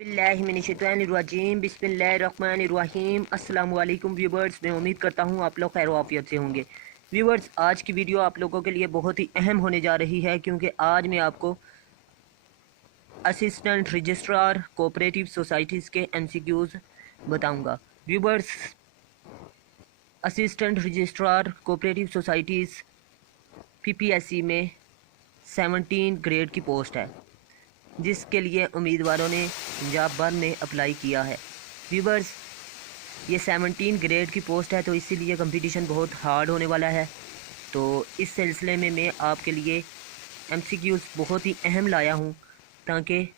बिस्मिल्लाहिर्रहमानिर्रहीम बिस्मिल्लाहिर्रहमानिर्रहीम अस्सलाम वालेकुम व्यूवर्स। मैं उम्मीद करता हूँ आप लोग खैर आफियत से होंगे। व्यूवर्स, आज की वीडियो आप लोगों के लिए बहुत ही अहम होने जा रही है, क्योंकि आज मैं आपको असिस्टेंट रजिस्ट्रार कोऑपरेटिव सोसाइटीज़ के MCQs बताऊँगा। Viewers, assistant registrar cooperative societies PPSC में 17 ग्रेड की पोस्ट है, जिसके लिए उम्मीदवारों ने पंजाब भर में अप्लाई किया है। व्यूवर्स, ये 17 ग्रेड की पोस्ट है, तो इसीलिए कंपटीशन बहुत हार्ड होने वाला है। तो इस सिलसिले में मैं आपके लिए MCQs बहुत ही अहम लाया हूँ, ताकि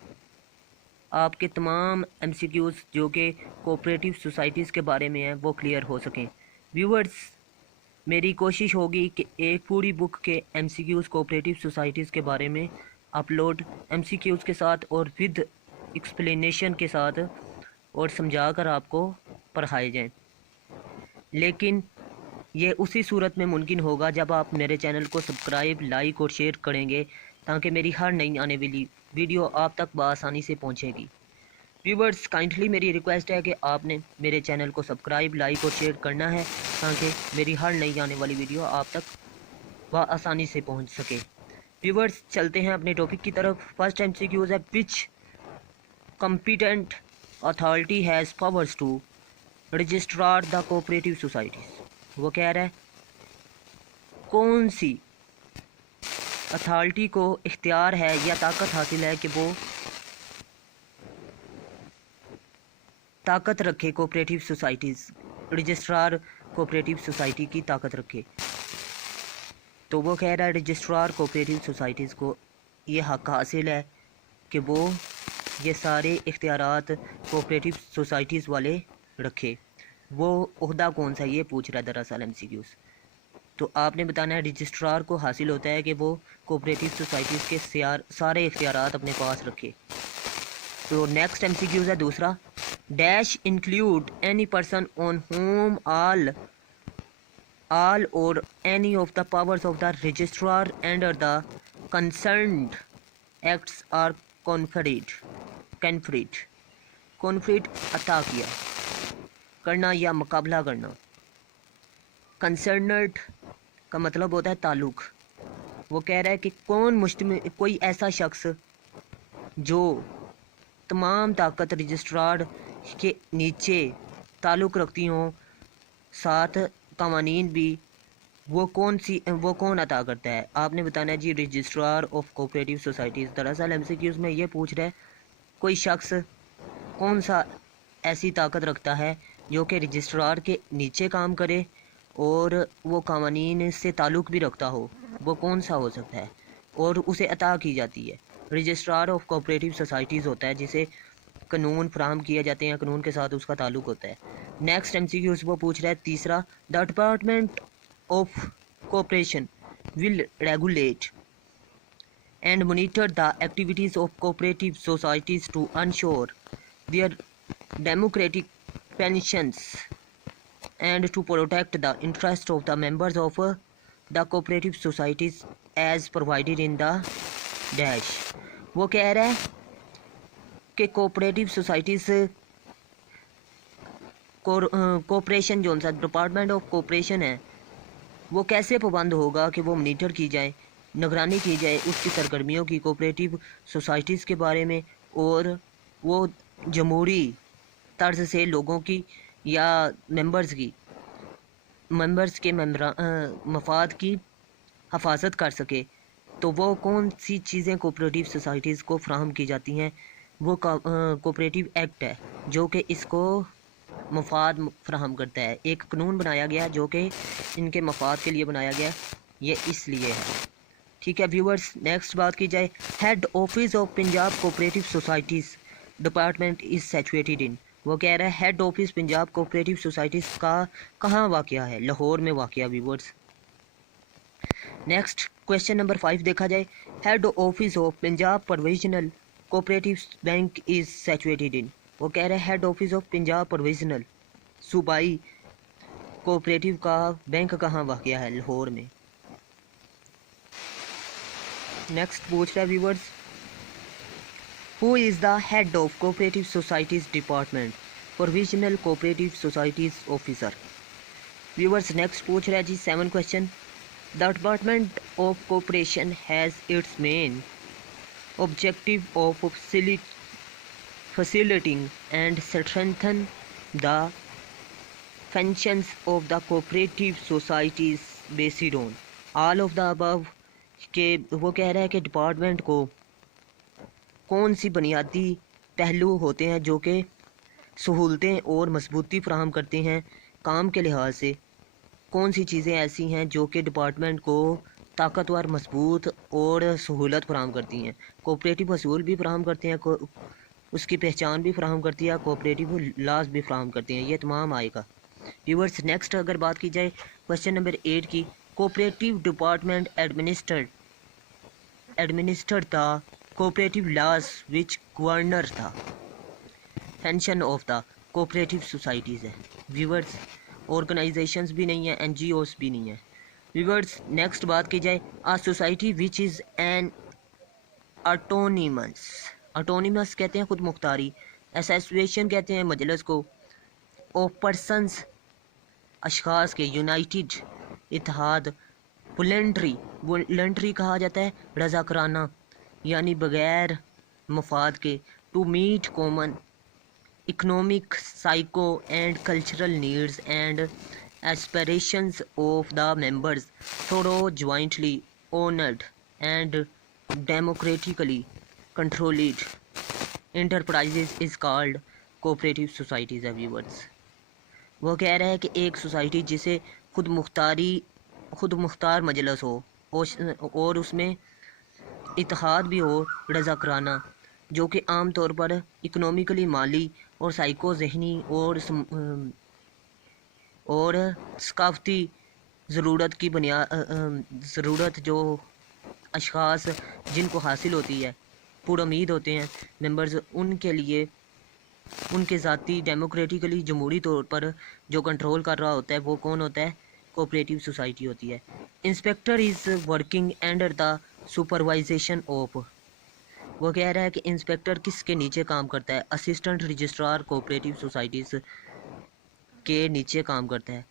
आपके तमाम MCQs जो कि कोऑपरेटिव सोसाइटीज़ के बारे में हैं वो क्लियर हो सकें। व्यूवर्स, मेरी कोशिश होगी कि एक पूरी बुक के MCQs कोऑपरेटिव सोसाइटीज़ के बारे में अपलोड MCQs के साथ और विद एक्सप्लेनेशन के साथ और समझा कर आपको पढ़ाए जाएं। लेकिन ये उसी सूरत में मुमकिन होगा जब आप मेरे चैनल को सब्सक्राइब, लाइक और शेयर करेंगे, ताकि मेरी हर नई आने वाली वीडियो आप तक बआसानी से पहुंचेगी। व्यूवर्स, काइंडली मेरी रिक्वेस्ट है कि आपने मेरे चैनल को सब्सक्राइब, लाइक और शेयर करना है, ताकि मेरी हर नई आने वाली वीडियो आप तक बआसानी से पहुंच सके। व्यूवर्स, चलते हैं अपने टॉपिक की तरफ। फर्स्ट MCQs है, विच competent authority has powers to registrar the cooperative societies। वो कह रहा है कौन सी अथॉरिटी को इख्तियार है या ताकत हासिल है कि वो ताकत रखे cooperative societies, registrar cooperative society की ताकत रखे। तो वो कह रहा है रजिस्ट्रार कोऑपरेटिव सोसाइटीज़ को ये हक़ हासिल है कि वो ये सारे इख्तियारात कोऑपरेटिव सोसाइटीज़ वाले रखे। वो ओहदा कौन सा, ये पूछ रहा है दरअसल MCQs। तो आपने बताना है रजिस्ट्रार को हासिल होता है कि वो कोऑपरेटिव सोसाइटीज़ के सारे इख्तियारात अपने पास रखे। तो नेक्स्ट MCQs है दूसरा, dash include any person on home all और any of the powers of the registrar under the concerned acts are conferred अता किया करना या मुकाबला करना। कंसर्नड का मतलब होता है ताल्लुक़। वो कह रहा है कि कोई ऐसा शख्स जो तमाम ताकत रजिस्ट्रार के नीचे ताल्लुक़ रखती हों, साथ कवानीन भी, वो कौन अता करता है। आपने बताना है जी रजिस्ट्रार ऑफ कोऑपरेटिव सोसाइटीज़। दरअसल MCQs में ये पूछ रहा है कोई शख्स कौन सा ऐसी ताकत रखता है जो कि रजिस्ट्रार के नीचे काम करे और वो कवानीन से ताल्लुक़ भी रखता हो, वो कौन सा हो सकता है और उसे अता की जाती है। रजिस्ट्रार ऑफ कोऑपरेटिव सोसाइटीज़ होता है जिसे कानून फराहम किए जाते हैं, कानून के साथ उसका ताल्लुक़ होता है। नेक्स्ट MCQs वो पूछ रहा है तीसरा, the department of cooperation will regulate and monitor the activities of cooperative societies to ensure their democratic functions and to protect the interests of the members of the cooperative societies as provided in the dash। वो कह रहा है कि cooperative societies cooperation जो सा department of cooperation है, वो कैसे पाबंद होगा कि वो मॉनिटर की जाए, निगरानी की जाए उसकी सरगर्मियों की, कोऑपरेटिव सोसाइटीज़ के बारे में, और वो जमहूरी तर्ज से लोगों की या मेंबर्स के मफाद की हफाजत कर सके। तो वो कौन सी चीज़ें कोऑपरेटिव सोसाइटीज़ को फराहम की जाती हैं, वो कोऑपरेटिव एक्ट है जो कि इसको मफाद फराहम करता है। एक कानून बनाया गया जो कि इनके मफाद के लिए बनाया गया, ये इसलिए है। ठीक है व्यूवर्स, नेक्स्ट बात की जाए, head office of Punjab cooperative societies department is situated in. वो कह रहा है head office Punjab cooperative societies का कहाँ वाक़या है, लाहौर में वाक़या। व्यूवर्स, नेक्स्ट क्वेश्चन नंबर 5 देखा जाए, head office of Punjab provisional cooperative bank is situated in. वो कह रहे हैं head office of Punjab provisional सूबाई कोऑपरेटिव का बैंक कहाँ वाक़या है, लाहौर में। नेक्स्ट पूछ रहा है viewers, Who is the head of Cooperative Societies Department? Provisional Cooperative Societies Officer. Viewers, next पूछ रहा है जी 7 question. The Department of Cooperation has its main objective of facilitating and strengthen the functions of the cooperative societies based on all of the above. کہ وہ کہہ رہا ہے کہ department کو کون سی بنیادی پہلو ہوتے ہیں جو کہ سہولتیں اور مضبوطی فراہم کرتے ہیں کام کے لحاظ سے، کون سی چیزیں ایسی ہیں جو کہ ڈپارٹمنٹ کو طاقتور، مضبوط اور سہولت فراہم کرتی ہیں، کوپریٹیو اصول بھی فراہم کرتے ہیں، اس کی پہچان بھی فراہم کرتی ہے، کوپریٹیو لاز بھی فراہم کرتے ہیں، یہ تمام آئے گا. ویورز نیکسٹ اگر بات کی جائے کوشچن نمبر 8 کی، cooperative department administered the cooperative laws which governor the function of the cooperative societies ہے. ویورز آرگنائزیشنز بھی نہیں ہیں، این جی اوز بھی نہیں ہیں. ویورز نیکسٹ بات کی جائے، آ سوسائٹی وچ از این آٹونیمس کہتے ہیں خود مختاری، ایسوسیشن کہتے ہیں مجلس کو، آف پرسنز اشخاص کے، یونائٹڈ اتحاد، والنٹری کہا جاتا ہے رضاکارانہ یعنی بغیر مفاد کے، to meet common economic, psycho and cultural needs and aspirations of the members through jointly owned and democratically controlled enterprises is called cooperative societies. Viewers وہ کہہ رہا ہے کہ ایک سوسائٹی جسے خود مختار مجلس ہو اور اس میں اتحاد بھی ہو رضاکارانہ، جو کہ عام طور پر اکنومیکلی، مالی اور سائیکو ذہنی اور ثقافتی ضرورت جو اشخاص جن کو حاصل ہوتی ہے، پر امید ہوتے ہیں ممبرز، ان کے لیے ان کے ذاتی ڈیموکریٹیکلی جمہوری طور پر جو کنٹرول کر رہا ہوتا ہے وہ کون ہوتا ہے؟ کوپریٹیو سوسائٹی ہوتی ہے. Inspector is working under the supervision of, وہ کہہ رہا ہے کہ انسپیکٹر کس کے نیچے کام کرتا ہے؟ اسسٹنٹ رجسٹرار کوپریٹیو سوسائٹیز کے نیچے کام کرتا ہے.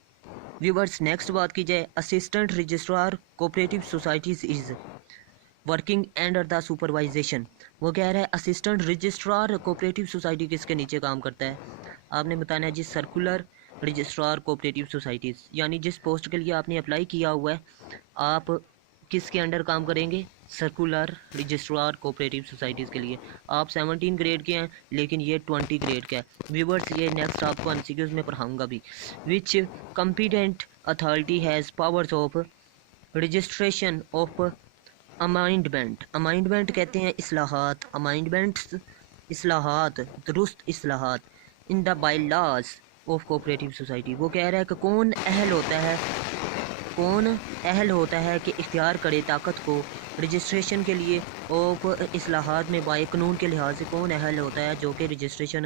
ویورز نیکسٹ بات کی جائے، assistant registrar cooperative societies is working under the supervision, وہ کہہ رہا ہے اسسٹنٹ رجسٹرار کوپریٹیو سوسائٹی کس کے نیچے کام کرتا ہے؟ آپ نے بتانا ہے جی سرکولر رجسٹرار کوپریٹیو سوسائٹیز، یعنی جس پوسٹ کے لیے آپ نے اپلائی کیا ہوا ہے آپ کس کے انڈر کام کریں گے؟ سرکولر رجسٹرار کوپریٹیو سوسائٹیز کے لیے. آپ 17 گریڈ کے ہیں لیکن یہ 20 گریڈ کا ہے. ویورز یہ نیکسٹ آپ کو MCQs میں پڑھاؤں گا بھی. Which competent authority has powers of registration of amendment کہتے ہیں اصلاحات، امائنڈمنٹس اصلاحات، درست اصلاحات، in the by laws of cooperative society. وہ کہہ رہا ہے کہ کون اہل ہوتا ہے کہ اختیار کرے طاقت کو رجسٹریشن کے لیے آف اصلاحات میں، بائے قانون کے لحاظ سے کون اہل ہوتا ہے جو کہ رجسٹریشن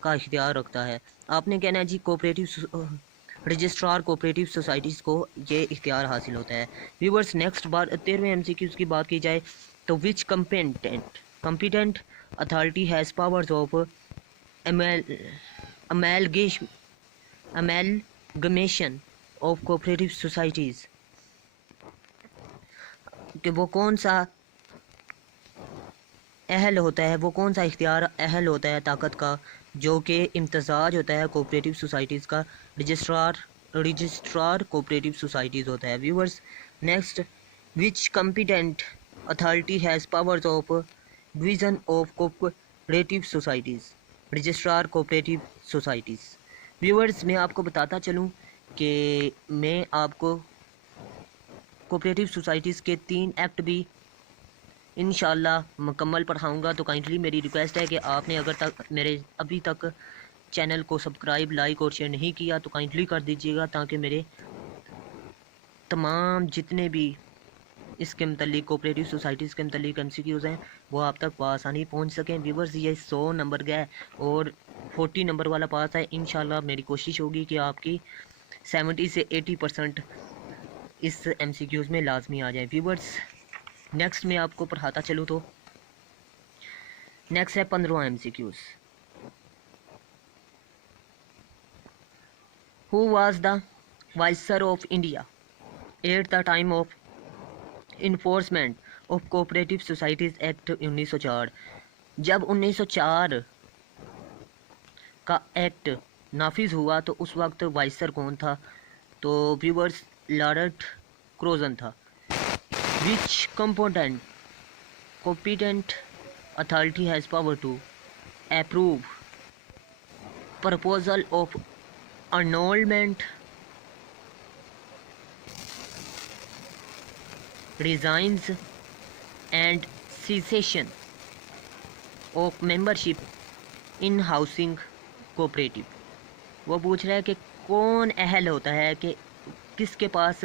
کا اختیار رکھتا ہے؟ آپ نے کہنا ہے جی کوپریٹیو رجسٹرار کوپریٹیو سوسائٹیز کو یہ اختیار حاصل ہوتا ہے. ویورز نیکسٹ 13ویں MCQs کی بات کی جائے تو which competent authority has powers of amalgamation of cooperative societies, کہ وہ کون سا اہل ہوتا ہے، وہ کون سا اختیار اہل ہوتا ہے طاقت کا جو کہ امتزاج ہوتا ہے کوپریٹیو سوسائٹیز کا؟ رجسٹرار کوپریٹیو سوسائٹیز ہوتا ہے. Viewers next, which competent authority has powers of division of cooperative societies, registrar cooperative societies. Viewers میں آپ کو بتاتا چلوں کہ میں آپ کو کوپریٹیو سوسائٹیز کے 3 ایکٹ بھی انشاءاللہ مکمل پڑھاؤں گا. تو کائنڈلی میری ریکویسٹ ہے کہ آپ نے اگر میرے ابھی تک چینل کو سبسکرائب، لائک اور شیئر نہیں کیا تو کائنڈلی کر دیجیے گا، تاکہ میرے تمام جتنے بھی اس کے متعلق کوپریٹیو سوسائٹیز کے متعلق MCQs ہیں وہ آپ تک بآسانی پہنچ سکیں. ویورز یہ 100 نمبر گئے اور 40 نمبر والا پاس ہے. انشاءاللہ میری کوشش ہوگی کہ آپ کی 70 سے 80% اس MCQs میں لازمی آ جائے. ویورز نیکسٹ میں آپ کو پڑھاتا چلوں تو नेक्स्ट है 15वां MCQs. Who was the Viceroy of India at the time of enforcement of Cooperative Societies Act 1904? जब 1904 का एक्ट नाफिज हुआ तो उस वक्त वाइसर कौन था? तो व्यूवर्स लॉर्ड क्रोजन था. विच competent authority has power to approve proposal of annulment, resigns and cessation of membership in housing cooperative? वो पूछ रहा है कि कौन अहल होता है, कि किसके पास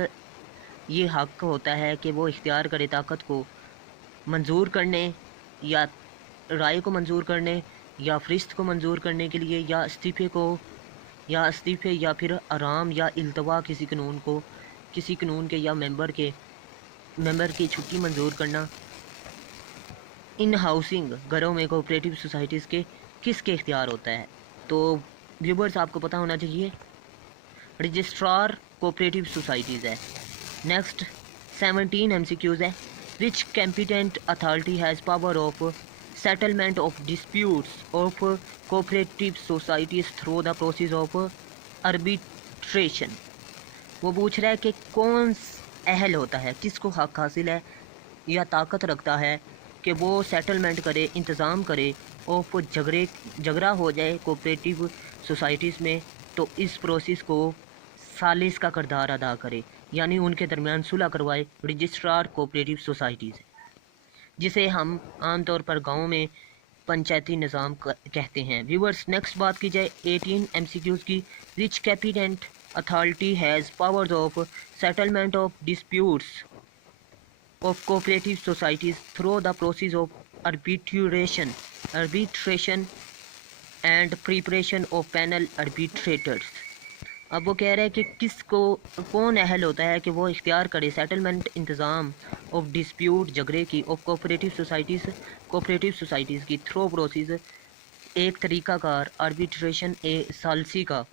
ये हक होता है कि वो इख्तियार करे ताकत को मंजूर करने या राय को मंजूर करने या फरिश्त को मंजूर करने के लिए, या इस्तीफ़े या फिर आराम या इल्तवा किसी कानून के या मेंबर की छुट्टी मंजूर करना इन हाउसिंग घरों में कोऑपरेटिव सोसाइटीज़ के किसके इख्तियार होता है? तो व्यूवर्स आपको पता होना चाहिए रजिस्ट्रार कोऑपरेटिव सोसाइटीज़ है. नेक्स्ट 17 MCQs है. Which competent authority has power of settlement of disputes of cooperative societies through the process of arbitration? वो पूछ रहा है कि कौन अहल होता है, किसको हक हासिल है या ताकत रखता है कि वो सेटलमेंट करे, इंतज़ाम करे और झगड़ा हो जाए कोऑपरेटिव सोसाइटीज़ में तो इस प्रोसेस को सालिस का किरदार अदा करे, यानी उनके दरमियान सुलह करवाए. रजिस्ट्रार कोऑपरेटिव सोसाइटीज़, जिसे हम आमतौर पर गाँव में पंचायती निज़ाम कहते हैं. व्यूवर्स नेक्स्ट बात की जाए 18 MCQs की. Which competent authority has powers of settlement of disputes of cooperative societies through the process of arbitration and preparation of panel arbitrators? अब वो कह रहे हैं कि कौन अहल होता है कि वो इख्तियार करे सेटलमेंट, इंतज़ाम ऑफ डिस्प्यूट झगड़े की ऑफ कोऑपरेटिव सोसाइटीज़ की थ्रो प्रोसेस एक तरीक़ाकार आर्बिट्रेशन सालसी का,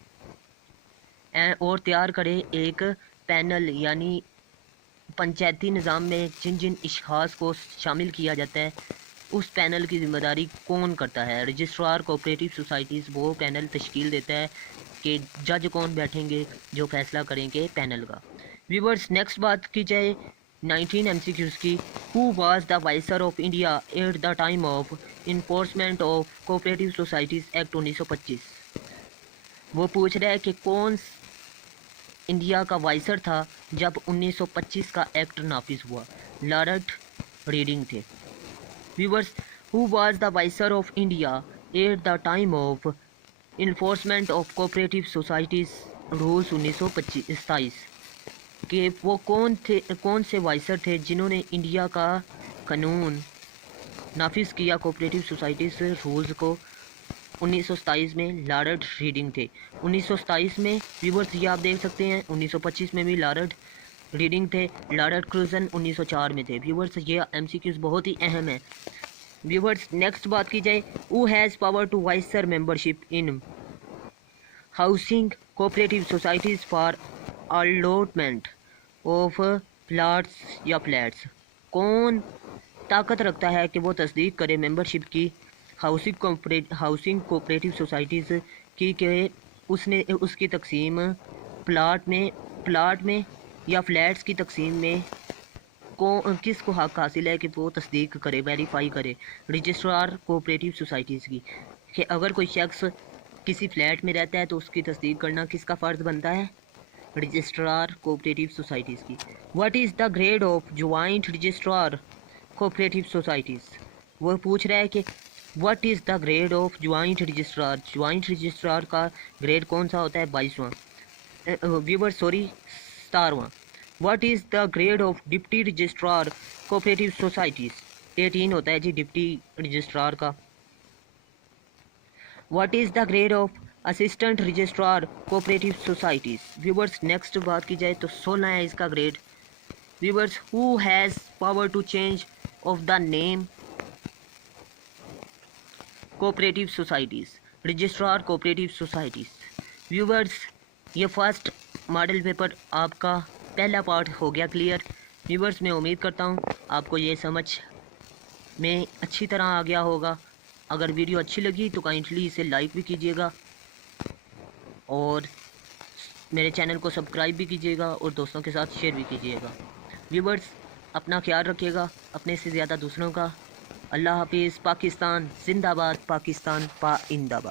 और तैयार करे एक पैनल, यानी पंचायती निज़ाम में जिन जिन इश्खास को शामिल किया जाता है उस पैनल की ज़िम्मेदारी कौन करता है? रजिस्ट्रार कोऑपरेटिव सोसाइटीज़ वो पैनल तश्कील देता है कि जज कौन बैठेंगे जो फैसला करेंगे पैनल का. व्यूवर्स नेक्स्ट बात की जाए 19 MCQs की. Who was the viceroy of India at the time of enforcement of cooperative societies act 1925? वो पूछ रहा है कि कौन इंडिया का वाइसर था जब 1925 का एक्ट नाफिज हुआ? लॉर्ड रीडिंग थे. Viewers who was the viceroy of India at the time of enforcement of cooperative societies rules 1927 के वो कौन से वाइसर थे जिन्होंने इंडिया का कानून नाफिज किया कोऑपरेटिव सोसाइटीज़ रूल्स को 1927 में? लॉर्ड रीडिंग थे. 1927 में व्यूवर्स ये आप देख सकते हैं. 1925 में भी लॉर्ड रीडिंग थे. लॉर्ड क्रूजन 1904 में थे. व्यूवर्स ये MCQs बहुत ही अहम है. व्यूवर्स नेक्स्ट बात की जाए. Who has power to visor membership in housing cooperative societies for allotment of plots या फ्लैट्स? कौन ताकत रखता है कि वो तस्दीक करे मेंबरशिप की हाउसिंग कोऑपरेटिव सोसाइटीज़ की कि उसकी तकसीम प्लाट में या फ्लैट्स की तकसीम में किसको हक हासिल है कि वो तस्दीक करे, वेरीफाई करे? रजिस्ट्रार कोऑपरेटिव सोसाइटीज़ की, कि अगर कोई शख्स किसी फ्लैट में रहता है तो उसकी तस्दीक करना किसका फ़र्ज़ बनता है? रजिस्ट्रार कोऑपरेटिव सोसाइटीज़ की. What is the grade of joint registrar cooperative societies? वो पूछ रहा है कि what is the grade of joint registrar का ग्रेड कौन सा होता है? 22वां. व्यूवर 17वां. What is the grade of deputy registrar cooperative societies? 18 होता है जी डिप्टी रजिस्ट्रार का. What is the grade of assistant registrar cooperative societies? Viewers next बात की जाए तो 16 है इसका grade. Viewers who has power to change of the name cooperative societies, registrar cooperative societies. Viewers, یہ فرسٹ ماڈل پیپر آپ کا پہلا پارٹ ہو گیا کلیئر۔ ویورز، میں امید کرتا ہوں آپ کو یہ سمجھ میں اچھی طرح آ گیا ہوگا۔ اگر ویڈیو اچھی لگی تو کائنڈلی اسے لائک بھی کیجیے گا اور میرے چینل کو سبسکرائب بھی کیجیے گا اور دوستوں کے ساتھ شیئر بھی کیجیے گا۔ ویورز، اپنا خیال رکھیے گا، اپنے سے زیادہ دوسروں کا۔ اللہ حافظ۔ پاکستان زندہ باد، پاکستان پائندہ باد۔